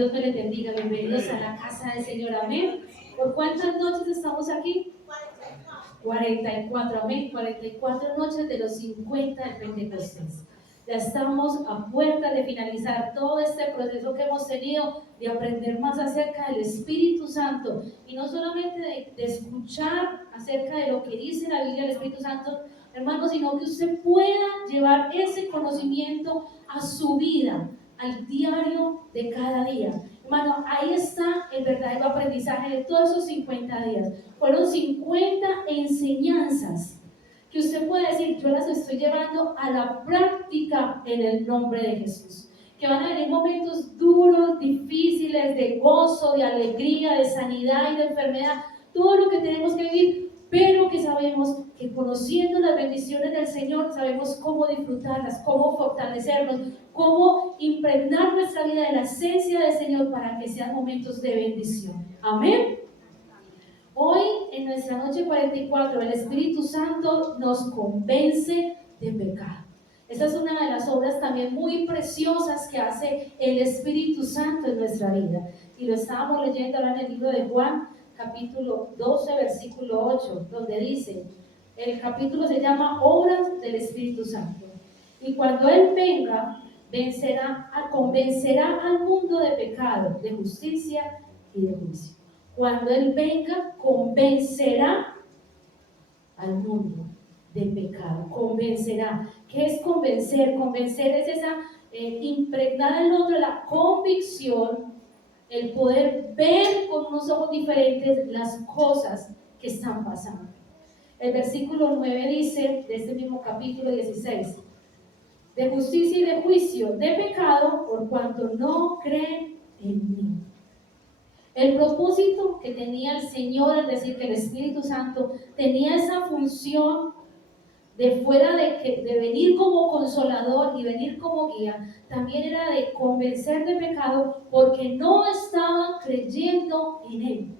Dios me les bendiga. Bienvenidos a la casa del Señor. Amén. ¿Por cuántas noches estamos aquí? 44. Amén. 44 noches de los 50 del Pentecostés. Ya estamos a puerta de finalizar todo este proceso que hemos tenido de aprender más acerca del Espíritu Santo. Y no solamente de escuchar acerca de lo que dice la Biblia del Espíritu Santo, hermano, sino que usted pueda llevar ese conocimiento a su vida, al diario de cada día. Hermano, ahí está el verdadero aprendizaje de todos esos 50 días. Fueron 50 enseñanzas que usted puede decir, yo las estoy llevando a la práctica en el nombre de Jesús. Que van a venir momentos duros, difíciles, de gozo, de alegría, de sanidad y de enfermedad, todo lo que tenemos que vivir, pero que sabemos que conociendo las bendiciones del Señor, sabemos cómo disfrutarlas, cómo fortalecernos, cómo impregnar nuestra vida de la esencia del Señor para que sean momentos de bendición. Amén. Hoy, en nuestra noche 44, el Espíritu Santo nos convence de pecado. Esa es una de las obras también muy preciosas que hace el Espíritu Santo en nuestra vida. Y lo estábamos leyendo ahora en el libro de Juan, capítulo 12, versículo 8, donde dice, el capítulo se llama Obras del Espíritu Santo. Y cuando Él venga, convencerá al mundo de pecado, de justicia y de juicio. Cuando Él venga, convencerá al mundo de pecado. Convencerá. ¿Qué es convencer? Convencer es esa impregnar al otro la convicción, el poder ver con unos ojos diferentes las cosas que están pasando. El versículo 9 dice, de este mismo capítulo 16, de justicia y de juicio, de pecado, por cuanto no creen en mí. El propósito que tenía el Señor, es decir, que el Espíritu Santo tenía esa función de fuera de venir como consolador y venir como guía, también era de convencer de pecado porque no estaban creyendo en Él.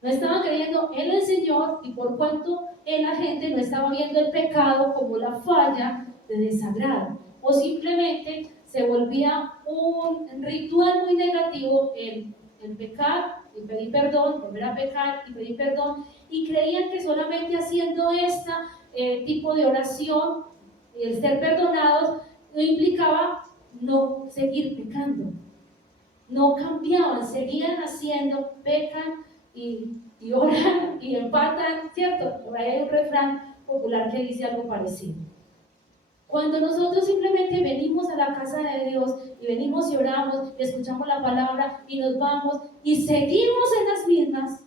No estaban creyendo en el Señor y por cuanto la gente no estaba viendo el pecado como la falla de desagrado. O simplemente se volvía un ritual muy negativo el pecar y pedir perdón, volver a pecar y pedir perdón, y creían que solamente haciendo este tipo de oración, el ser perdonados, no implicaba no seguir pecando. No cambiaban, seguían haciendo, pecan y oran y empatan, ¿cierto? Por ahí hay un refrán popular que dice algo parecido. Cuando nosotros simplemente venimos a la casa de Dios y venimos y oramos y escuchamos la palabra y nos vamos y seguimos en las mismas,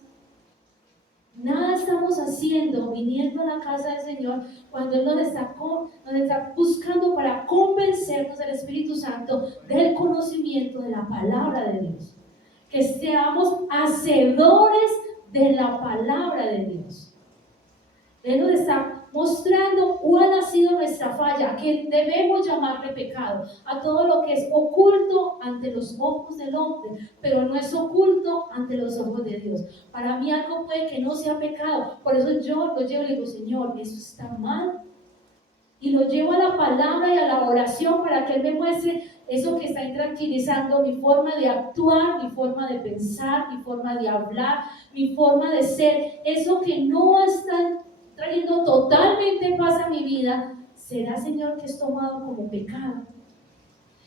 nada estamos haciendo viniendo a la casa del Señor cuando Él nos está buscando para convencernos del Espíritu Santo del conocimiento de la palabra de Dios. Que seamos hacedores de la palabra de Dios. Él nos está mostrando cuál ha sido nuestra falla, que debemos llamarle pecado, a todo lo que es oculto ante los ojos del hombre, pero no es oculto ante los ojos de Dios. Para mí algo puede que no sea pecado, por eso yo lo llevo y le digo, Señor, eso está mal. Y lo llevo a la palabra y a la oración para que Él me muestre eso que está intranquilizando mi forma de actuar, mi forma de pensar, mi forma de hablar, mi forma de ser, eso que no está trayendo totalmente paz a mi vida. ¿Será, Señor, que es tomado como pecado?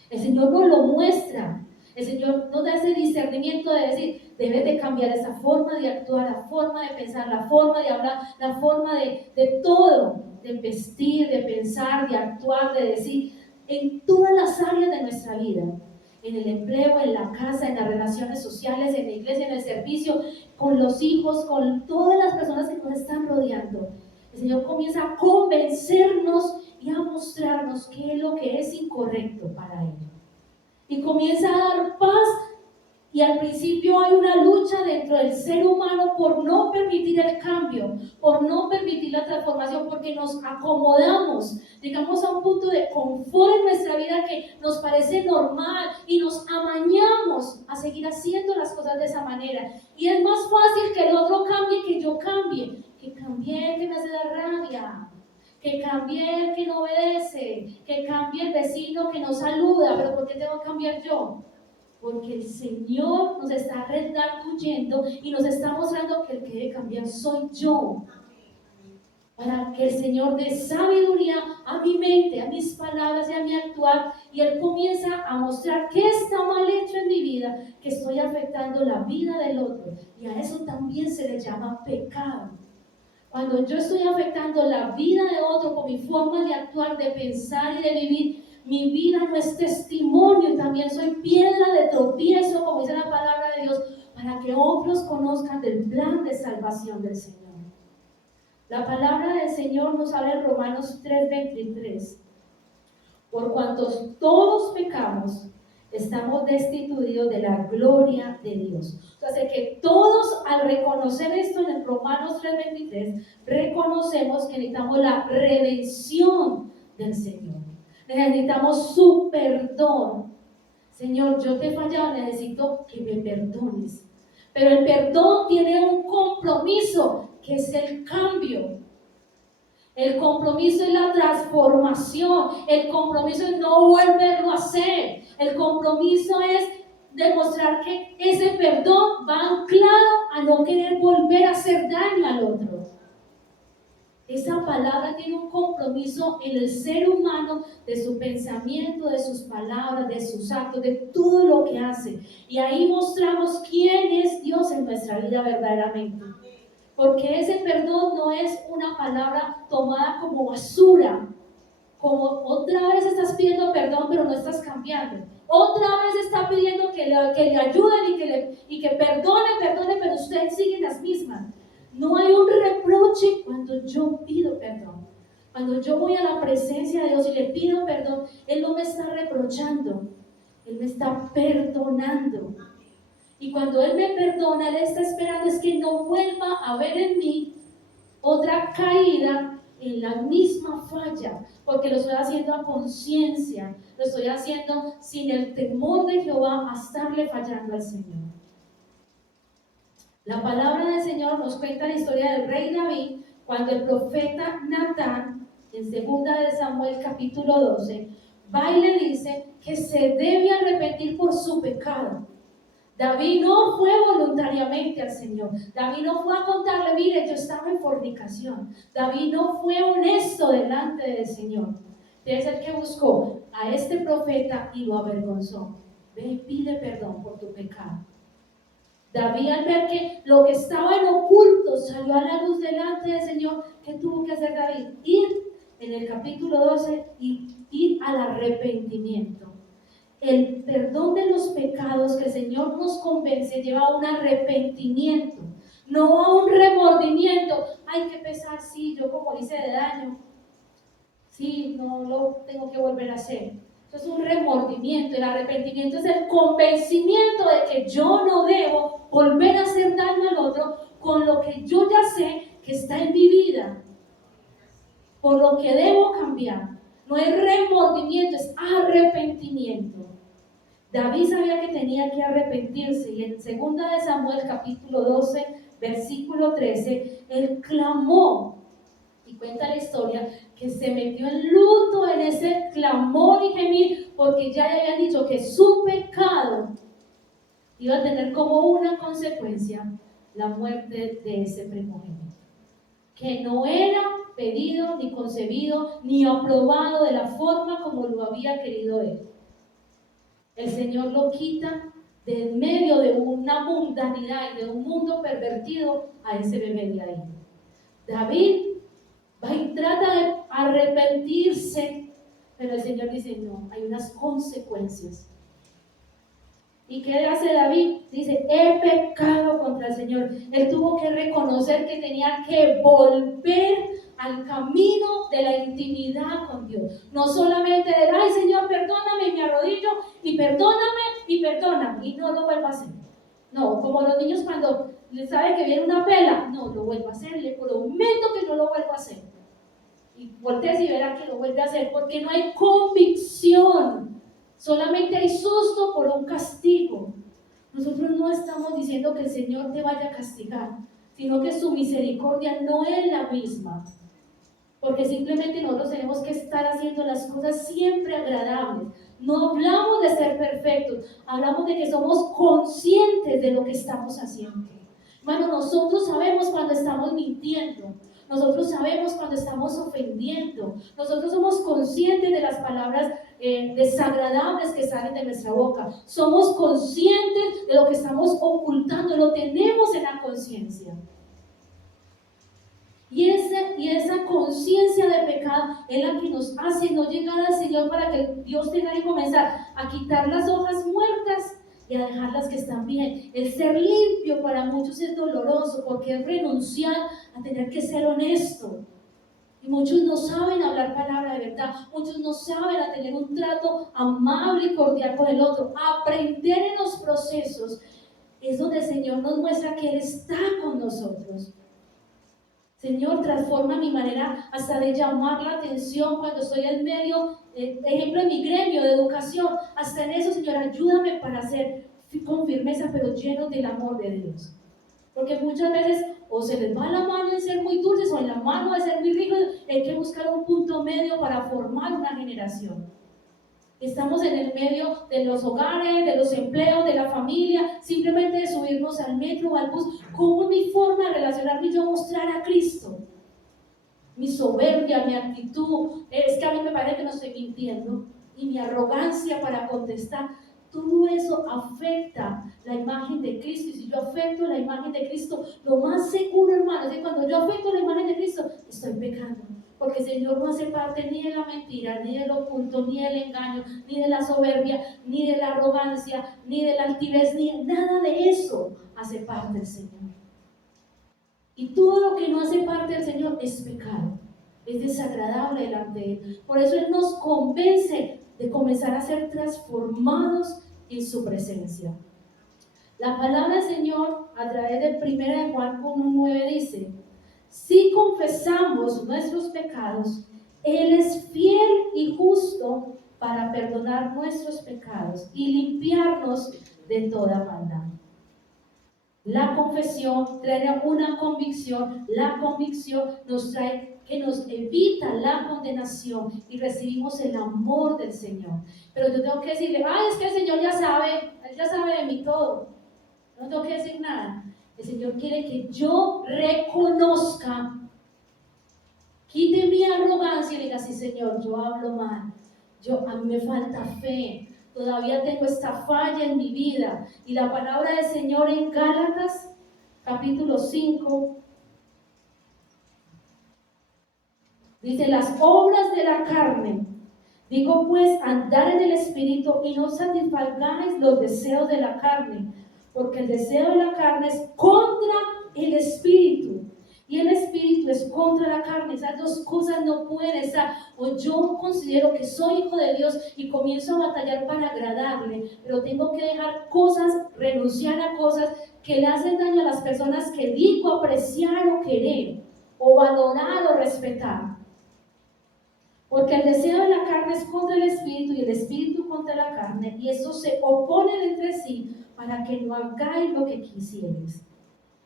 El Señor nos lo muestra. El Señor nos da ese discernimiento de decir, debes de cambiar esa forma de actuar, la forma de pensar, la forma de hablar, la forma de todo, de vestir, de pensar, de actuar, de decir, en todas las áreas de nuestra vida, en el empleo, en la casa, en las relaciones sociales, en la iglesia, en el servicio, con los hijos, con todas las personas que nos están rodeando. El Señor comienza a convencernos y a mostrarnos qué es lo que es incorrecto para Él. Y comienza a dar paz. Y al principio hay una lucha dentro del ser humano por no permitir el cambio, por no permitir la transformación, porque nos acomodamos, llegamos a un punto de confort en nuestra vida que nos parece normal y nos amañamos a seguir haciendo las cosas de esa manera. Y es más fácil que el otro cambie que yo cambie, que cambie el que me hace dar rabia, que cambie el que no obedece, que cambie el vecino que no saluda, pero ¿por qué tengo que cambiar yo? Porque el Señor nos está redarguyendo y nos está mostrando que el que debe cambiar soy yo. Para que el Señor dé sabiduría a mi mente, a mis palabras y a mi actuar, y Él comienza a mostrar qué está mal hecho en mi vida, que estoy afectando la vida del otro, y a eso también se le llama pecado. Cuando yo estoy afectando la vida de otro con mi forma de actuar, de pensar y de vivir, mi vida no es testimonio, y también soy piedra de tropiezo, como dice la palabra de Dios, para que otros conozcan del plan de salvación del Señor. La palabra del Señor nos habla en Romanos 3:23. Por cuantos todos pecamos, estamos destituidos de la gloria de Dios. O sea, que todos al reconocer esto en el Romanos 3:23, reconocemos que necesitamos la redención del Señor. Necesitamos su perdón. Señor, yo te he fallado, necesito que me perdones. Pero el perdón tiene un compromiso, que es el cambio. El compromiso es la transformación. El compromiso es no volverlo a hacer. El compromiso es demostrar que ese perdón va anclado a no querer volver a hacer daño al otro. Esa palabra tiene un compromiso en el ser humano, de su pensamiento, de sus palabras, de sus actos, de todo lo que hace. Y ahí mostramos quién es Dios en nuestra vida verdaderamente. Porque ese perdón no es una palabra tomada como basura, como otra vez estás pidiendo perdón pero no estás cambiando. Otra vez está pidiendo que le ayuden y que perdone, pero usted sigue las mismas. No hay un reproche cuando yo pido perdón. Cuando yo voy a la presencia de Dios y le pido perdón, Él no me está reprochando, Él me está perdonando. Y cuando Él me perdona, Él está esperando es que no vuelva a ver en mí otra caída en la misma falla, porque lo estoy haciendo a conciencia, lo estoy haciendo sin el temor de Jehová a estarle fallando al Señor. La palabra del Señor nos cuenta la historia del rey David, cuando el profeta Natán, en 2 de Samuel capítulo 12, va y le dice que se debe arrepentir por su pecado. David no fue voluntariamente al Señor. David no fue a contarle, mire, yo estaba en fornicación. David no fue honesto delante del Señor. Es el que buscó a este profeta y lo avergonzó. Ve y pide perdón por tu pecado. David, al ver que lo que estaba en oculto salió a la luz delante del Señor, ¿qué tuvo que hacer David? Ir en el capítulo 12 y ir al arrepentimiento. El perdón de los pecados que el Señor nos convence lleva a un arrepentimiento, no a un remordimiento. Ay, qué pesar, sí, yo como hice de daño, sí, no lo tengo que volver a hacer. Eso es un remordimiento. El arrepentimiento es el convencimiento de que yo no debo volver a hacer daño al otro con lo que yo ya sé que está en mi vida, por lo que debo cambiar. No es remordimiento, es arrepentimiento. David sabía que tenía que arrepentirse, y en 2 de Samuel capítulo 12 versículo 13 él clamó, y cuenta la historia que se metió en luto en ese clamor y gemir, porque ya le habían dicho que su pecado iba a tener como una consecuencia la muerte de ese primogénito, que no era pedido ni concebido ni aprobado de la forma como lo había querido él. El Señor lo quita de en medio de una mundanidad y de un mundo pervertido a ese bebé de ahí. David va y trata de arrepentirse, pero el Señor dice, no, hay unas consecuencias. ¿Y qué hace David? Dice, he pecado contra el Señor. Él tuvo que reconocer que tenía que volver al camino de la intimidad con Dios. No solamente de, ay Señor, perdóname, y me arrodillo, y perdóname, y no lo vuelvo a hacer. No, como los niños cuando les sabe que viene una pela, no lo vuelvo a hacer, le prometo que no lo vuelvo a hacer. Y voltees y verá que lo vuelve a hacer, porque no hay convicción. Solamente hay susto por un castigo. Nosotros no estamos diciendo que el Señor te vaya a castigar, sino que su misericordia no es la misma. Porque simplemente nosotros tenemos que estar haciendo las cosas siempre agradables. No hablamos de ser perfectos, hablamos de que somos conscientes de lo que estamos haciendo. Hermano, nosotros sabemos cuando estamos mintiendo, nosotros sabemos cuando estamos ofendiendo, nosotros somos conscientes de las palabras desagradables que salen de nuestra boca, somos conscientes de lo que estamos ocultando, lo tenemos en la conciencia. Y esa conciencia de pecado es la que nos hace no llegar al Señor para que Dios tenga que comenzar a quitar las hojas muertas y a dejar las que están bien. El ser limpio para muchos es doloroso porque es renunciar a tener que ser honesto. Y muchos no saben hablar palabra de verdad, muchos no saben a tener un trato amable y cordial con el otro. Aprender en los procesos es donde el Señor nos muestra que Él está con nosotros. Señor, transforma mi manera hasta de llamar la atención cuando estoy en medio, ejemplo, en mi gremio de educación. Hasta en eso, Señor, ayúdame para hacer con firmeza, pero lleno del amor de Dios. Porque muchas veces o se les va la mano en ser muy dulces o en la mano de ser muy ricos. Hay que buscar un punto medio para formar una generación. Estamos en el medio de los hogares, de los empleos, de la familia, simplemente de subirnos al metro o al bus. ¿Cómo es mi forma de relacionarme y yo mostrar a Cristo? Mi soberbia, mi actitud, es que a mí me parece que no estoy mintiendo, y mi arrogancia para contestar. Todo eso afecta la imagen de Cristo. Y si yo afecto la imagen de Cristo, lo más seguro, hermano, es que cuando yo afecto la imagen de Cristo, estoy pecando. Porque el Señor no hace parte ni de la mentira, ni del oculto, ni del engaño, ni de la soberbia, ni de la arrogancia, ni de la altivez, ni nada de eso hace parte del Señor. Y todo lo que no hace parte del Señor es pecado, es desagradable delante de Él. Por eso Él nos convence de comenzar a ser transformados en su presencia. La palabra del Señor a través de 1 Juan 1:9 dice: si confesamos nuestros pecados, Él es fiel y justo para perdonar nuestros pecados y limpiarnos de toda maldad. La confesión trae una convicción, la convicción nos trae que nos evita la condenación y recibimos el amor del Señor. Pero yo tengo que decirle, es que el Señor ya sabe, Él ya sabe de mí todo. No tengo que decir nada. El Señor quiere que yo reconozca, quite mi arrogancia y diga, sí Señor, yo hablo mal, a mí me falta fe, todavía tengo esta falla en mi vida. Y la palabra del Señor en Gálatas, capítulo 5, dice, las obras de la carne, digo pues, andar en el Espíritu y no satisfagáis los deseos de la carne, porque el deseo de la carne es contra el Espíritu y el Espíritu es contra la carne. Esas dos cosas no pueden estar. O yo considero que soy hijo de Dios y comienzo a batallar para agradarle, pero tengo que dejar cosas, renunciar a cosas que le hacen daño a las personas que digo apreciar o querer, o valorar o respetar. Porque el deseo de la carne es contra el Espíritu y el Espíritu contra la carne, y estos se oponen entre sí para que no hagáis lo que quisierais.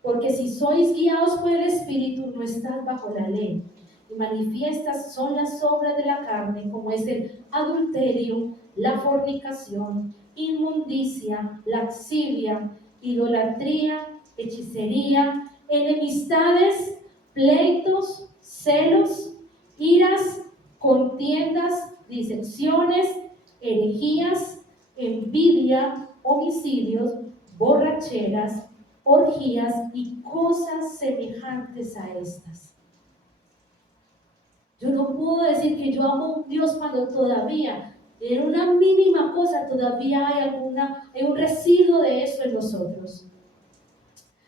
Porque si sois guiados por el Espíritu, no estáis bajo la ley. Y manifiestas son las obras de la carne, como es el adulterio, la fornicación, inmundicia, lascivia, idolatría, hechicería, enemistades, pleitos, celos, iras, contiendas, disensiones, herejías, envidia, homicidios, borracheras, orgías y cosas semejantes a estas. Yo no puedo decir que yo amo a Dios cuando todavía, en una mínima cosa, todavía hay un residuo de eso en nosotros.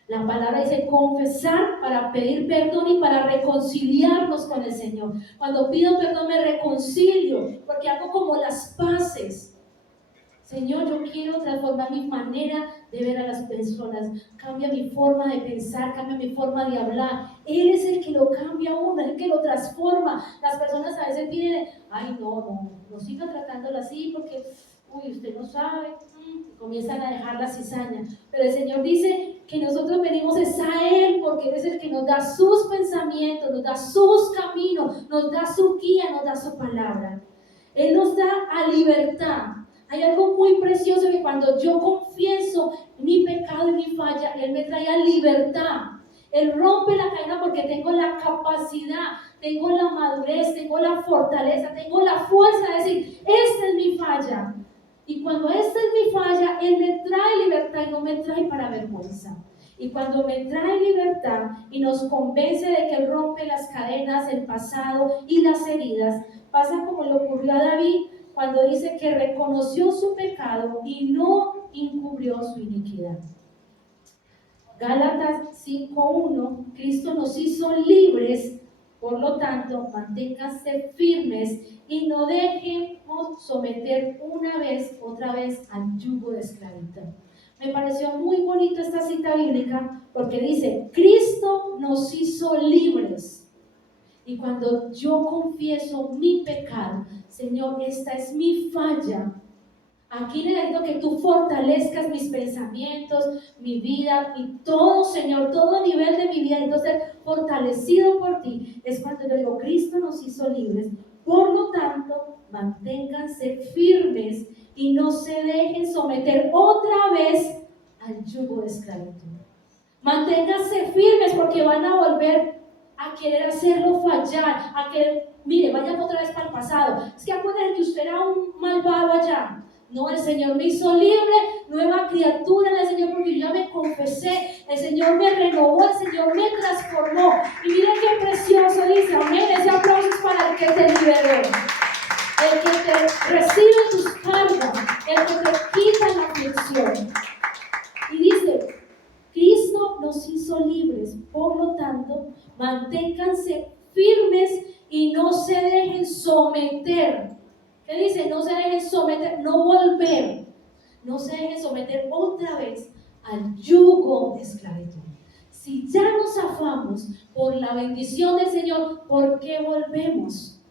La palabra dice confesar para pedir perdón y para reconciliarnos con el Señor. Cuando pido perdón me reconcilio porque hago como las paces. Señor, yo quiero transformar mi manera de ver a las personas. Cambia mi forma de pensar, cambia mi forma de hablar. Él es el que lo cambia a uno, es el que lo transforma. Las personas a veces vienen, no siga tratándola así porque, usted no sabe. Comienzan a dejar la cizaña. Pero el Señor dice que nosotros venimos es a Él porque Él es el que nos da sus pensamientos, nos da sus caminos, nos da su guía, nos da su palabra. Él nos da a libertad. Hay algo muy precioso que cuando yo confieso mi pecado y mi falla, Él me trae a libertad. Él rompe la cadena porque tengo la capacidad, tengo la madurez, tengo la fortaleza, tengo la fuerza de decir, esta es mi falla. Y cuando esta es mi falla, Él me trae libertad y no me trae para vergüenza. Y cuando me trae libertad y nos convence de que Él rompe las cadenas, el pasado y las heridas, pasa como le ocurrió a David cuando dice que reconoció su pecado y no encubrió su iniquidad. Gálatas 5:1, Cristo nos hizo libres, por lo tanto, manténganse firmes y no dejemos someter otra vez al yugo de esclavitud. Me pareció muy bonita esta cita bíblica porque dice, Cristo nos hizo libres. Y cuando yo confieso mi pecado, Señor, esta es mi falla. Aquí necesito que tú fortalezcas mis pensamientos, mi vida y todo, Señor, todo nivel de mi vida. Entonces, fortalecido por ti, es cuando yo digo, Cristo nos hizo libres. Por lo tanto, manténganse firmes y no se dejen someter otra vez al yugo de esclavitud. Manténganse firmes porque van a volver a querer hacerlo fallar, a que, mire, vayan otra vez para el pasado. Es que acuérdense que usted era un malvado allá. No, el Señor me hizo libre, nueva criatura en el Señor, porque yo ya me confesé, el Señor me renovó, el Señor me transformó. Y miren qué precioso dice, amén, ese aplauso es para el que te liberó, el que te recibe tus cargas, el que te quita la aflicción. Y dice, Cristo nos hizo libres, por lo tanto, manténganse firmes y no se dejen someter. ¿Qué dice? No se dejen someter, no volver, no se dejen someter otra vez al yugo de esclavitud. Si ya nos zafamos por la bendición del Señor, ¿por qué volvemos?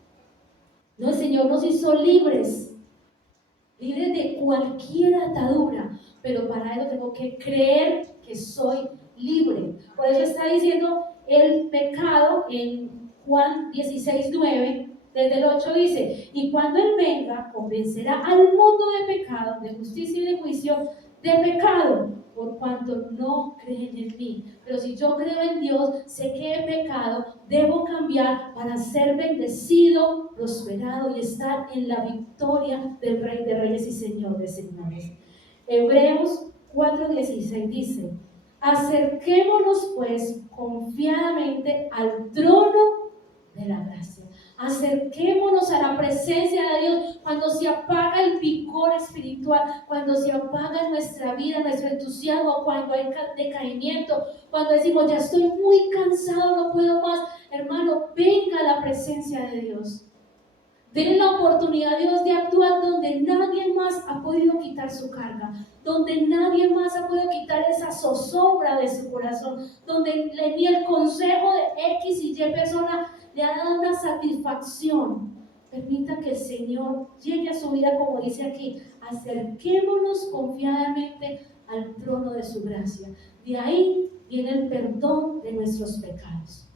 No, el Señor nos hizo libres de cualquier atadura, pero para eso tengo que creer que soy libre. Por eso está diciendo el pecado en Juan 16:9. Desde el 8 dice, y cuando Él venga, convencerá al mundo de pecado, de justicia y de juicio, de pecado, por cuanto no creen en mí. Pero si yo creo en Dios, sé que he pecado, debo cambiar para ser bendecido, prosperado y estar en la victoria del Rey de Reyes y Señor de Señores. Hebreos 4:16 dice, acerquémonos pues confiadamente al trono de la gracia. Acerquémonos a la presencia de Dios cuando se apaga el picor espiritual, cuando se apaga nuestra vida, nuestro entusiasmo, cuando hay decaimiento, cuando decimos ya estoy muy cansado, no puedo más. Hermano, venga a la presencia de Dios. Denle la oportunidad a Dios de actuar donde nadie más ha podido quitar su carga, donde nadie más ha podido quitar esa zozobra de su corazón, donde ni el consejo de X y Y persona le ha dado una satisfacción. Permita que el Señor llegue a su vida, como dice aquí, acerquémonos confiadamente al trono de su gracia. De ahí viene el perdón de nuestros pecados.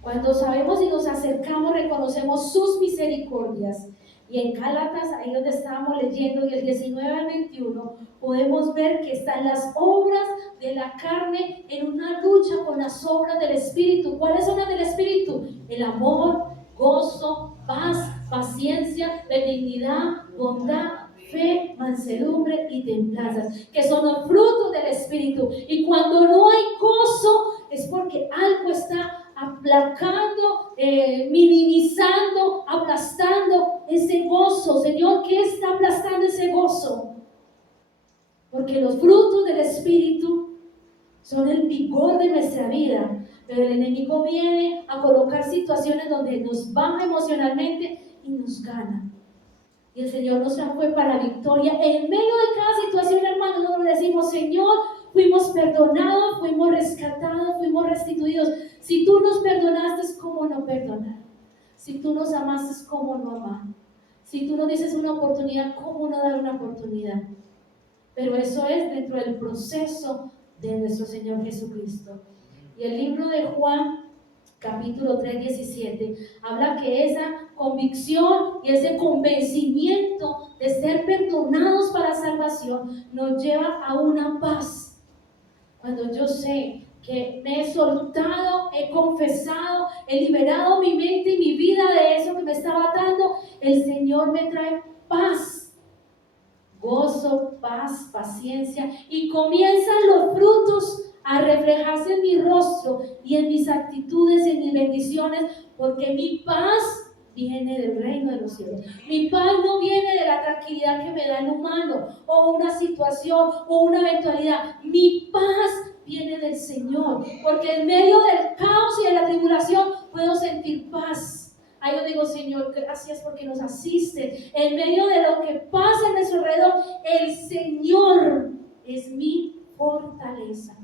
Cuando sabemos y nos acercamos, reconocemos sus misericordias. Y en Gálatas, ahí donde estábamos leyendo, y el 19 al 21, podemos ver que están las obras de la carne en una lucha con las obras del Espíritu. ¿Cuáles son las del Espíritu? El amor, gozo, paz, paciencia, benignidad, bondad, fe, mansedumbre y templanza, que son los frutos del Espíritu. Y cuando no hay gozo, es porque algo está aplacando, minimizando, aplastando ese gozo. Señor, ¿qué está aplastando ese gozo? Porque los frutos del Espíritu son el vigor de nuestra vida, pero el enemigo viene a colocar situaciones donde nos baja emocionalmente y nos gana. Y el Señor nos fue para victoria. En medio de cada situación, hermano, nosotros decimos, Señor, fuimos perdonados, fuimos rescatados, fuimos restituidos. Si tú nos perdonaste, ¿cómo no perdonar? Si tú nos amaste, ¿cómo no amar? Si tú nos dices una oportunidad, ¿cómo no dar una oportunidad? Pero eso es dentro del proceso de nuestro Señor Jesucristo. Y el libro de Juan, capítulo 3, 17, habla que esa convicción y ese convencimiento de ser perdonados para salvación nos lleva a una paz. Cuando yo sé que me he soltado, he confesado, he liberado mi mente y mi vida de eso que me estaba atando, el Señor me trae paz, gozo, paz, paciencia, y comienzan los frutos a reflejarse en mi rostro y en mis actitudes, en mis bendiciones, porque mi paz viene del reino de los cielos. Mi paz no viene de la tranquilidad que me da el humano, o una situación, o una eventualidad. Mi paz viene del Señor, porque en medio del caos y de la tribulación puedo sentir paz. Ahí yo digo, Señor, gracias porque nos asiste. En medio de lo que pasa en nuestro alrededor, el Señor es mi fortaleza.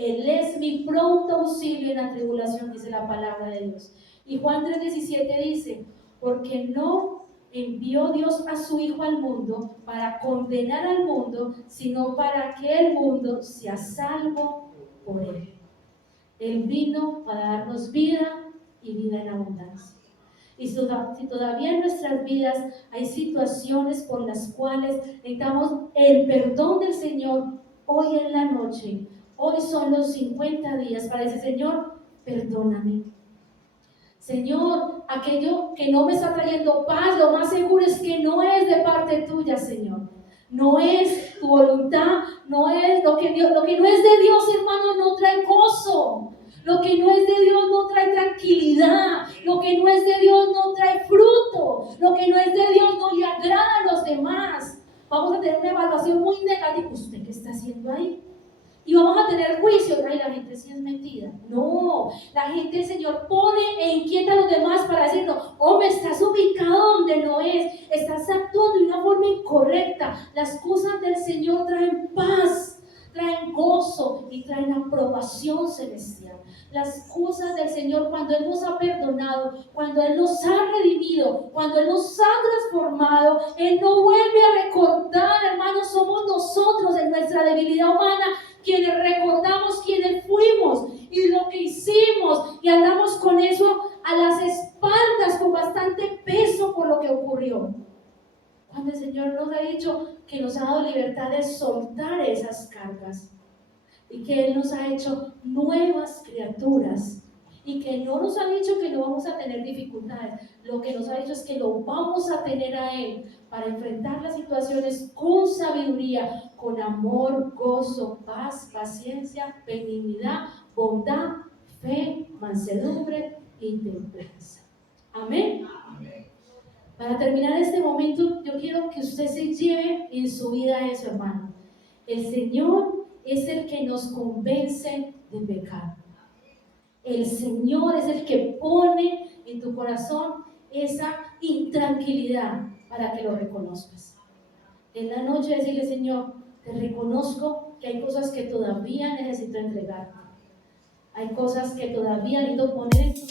Él es mi pronto auxilio en la tribulación, dice la palabra de Dios. Y Juan 3:17 dice, porque no envió Dios a su Hijo al mundo para condenar al mundo, sino para que el mundo sea salvo por él. Él vino para darnos vida y vida en abundancia. Y si todavía en nuestras vidas hay situaciones por las cuales necesitamos el perdón del Señor, hoy en la noche, hoy son los 50 días para decir, Señor, perdóname. Señor, aquello que no me está trayendo paz, lo más seguro es que no es de parte tuya, Señor. No es tu voluntad, no es lo que no es de Dios, hermano, no trae gozo. Lo que no es de Dios no trae tranquilidad. Lo que no es de Dios no trae fruto. Lo que no es de Dios no le agrada a los demás. Vamos a tener una evaluación muy negativa. ¿Usted qué está haciendo ahí? Y vamos a tener juicios. Ay, la gente sí es mentira. No, la gente, el Señor pone e inquieta a los demás para decirnos, hombre, estás ubicado donde no es, estás actuando de una forma incorrecta. Las cosas del Señor traen paz, traen gozo y traen aprobación celestial. Las cosas del Señor, cuando Él nos ha perdonado, cuando Él nos ha redimido, cuando Él nos ha transformado, Él no vuelve a recordar, hermanos, somos nosotros en nuestra debilidad humana quienes recordamos quienes fuimos y lo que hicimos, y andamos con eso a las espaldas con bastante peso por lo que ocurrió. Cuando el Señor nos ha dicho que nos ha dado libertad de soltar esas cargas y que Él nos ha hecho nuevas criaturas y que no nos ha dicho que no vamos a tener dificultades, lo que nos ha dicho es que lo vamos a tener a Él para enfrentar las situaciones con sabiduría, con amor, gozo, paz, paciencia, benignidad, bondad, fe, mansedumbre y templanza. Amén. Amén. Para terminar este momento, yo quiero que usted se lleve en su vida eso, hermano. El Señor es el que nos convence de pecar. El Señor es el que pone en tu corazón esa intranquilidad para que lo reconozcas. En la noche decirle, Señor, te reconozco que hay cosas que todavía necesito entregarte. Hay cosas que todavía necesito poner en tu